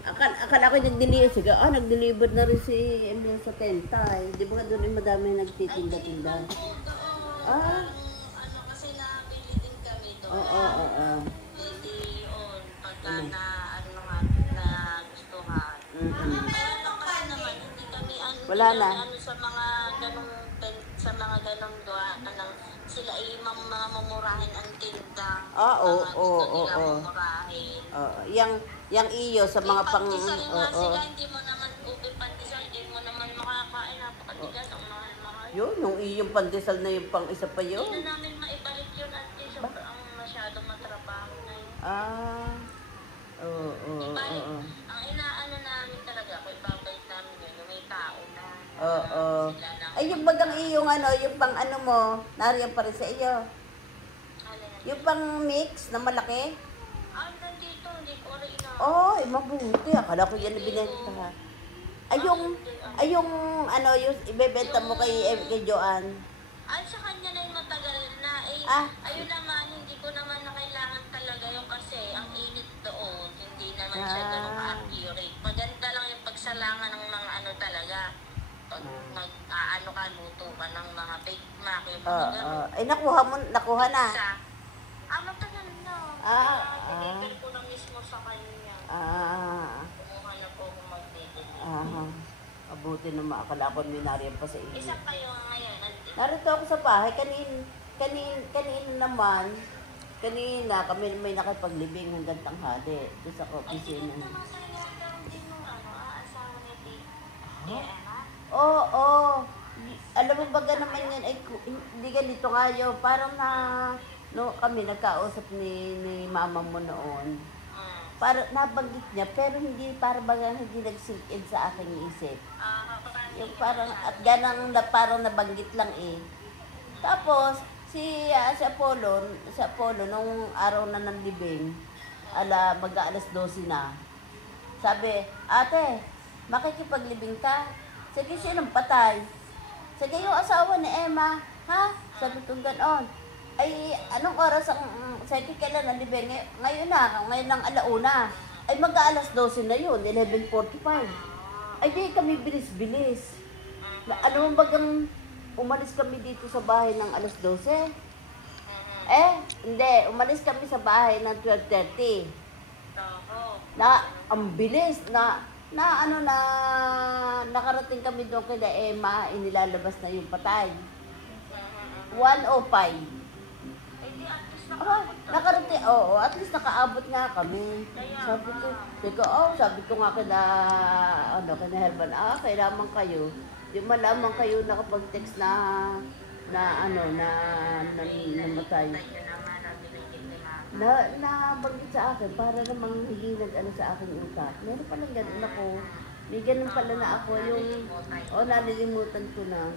Akala ko nag-deliver. Sige, nag-deliver na rin si Emil sa Tentay. Di ba doon yung madami nagtitinda-tinda? Ah, Kasi nabili din kami doon. oo. Hindi yun. Pagka na, gustuhan. Kaya lang kasi naman, hindi kami, Wala na. sa mga ganong doon, sila ay mga mamurahin ang tinda. Oo. Mamurahin. Yang iyo sa mga pang... Pandesal nga sila, hindi mo naman pandesal, hindi mo naman makakain. Napakatigas ang mahal. Yun, yung iyong pandesal na yung pang isa pa yun. Hindi na namin maibalik yun at sobrang masyadong matrabaho na yun. Oo. Ang inaano namin talaga, kung ibabalik namin yun, yung may tao na. Oo. Sila lang. Ay, yung bagang iyong yung pang mo, nariyan pa rin sa iyo. Ano yan? Yung pang mix na malaki. Nandito, hindi ko rin ina. Ay, mabuti. Akala ko yan na binenta. Yung ibebenta mo kay Joanne. Ay, sa kanya na yung matagal na. Ayun naman, hindi ko naman na kailangan talaga yung kasi ang init doon. Hindi naman siya ganun ka-accurate. Maganda lang yung pagsalangan ng mga talaga. Pag luto ka ng mga Big Mac, yung mga ganun. Ay, nakuha na. Matagal na. Deliver ko na mismo sa kanya. Kumuha na po kung mag-deliver. Mabuti naman. Akala ko minariyan pa sa iyo. Isa kayo ngayon. Narito ako sa bahay. Kanina naman. Kanina kami may nakapaglibing hanggang tanghali. Doon sa opisina. Ay, naman sa nagkaroon din nung asawa ni Emma? Oo. Alam mo ba naman yan? Ay, hindi ganito nga yun. Parang kami nagkausap ni mama mo noon. Para nabanggit niya, pero hindi hindi nag-sink in sa aking isip. Yung parang, at ganang parang nabanggit lang eh. Tapos, si Apollo, nung araw na ng libing, mag-aalas 12 na. Sabi, ate, makikipaglibing ka? Sige, sinong patay? Sige, yung asawa ni Emma. Ha? Sabi kong ganon. Ay, anong oras sabi kailan ang libing? Ngayon ng alauna. Ay, mag-aalas 12 na yun, 11:45. Ay, di kami bilis-bilis. Ano mo bagang umalis kami dito sa bahay ng alas 12? Hindi. Umalis kami sa bahay ng 12:30. Ang bilis nakarating kami doon kay Emma, inilalabas na yung patay. 1:05. Nakarating, at least nakaabot nga kami. Sabi ko nga kina Herman, kailangan kayo. Di malaman kayo nakapag-text na namatay. Nabanggit sa akin, para namang hindi sa aking utak. Meron palang ganun ako. May ganun pala na ako yung, nalilimutan ko na.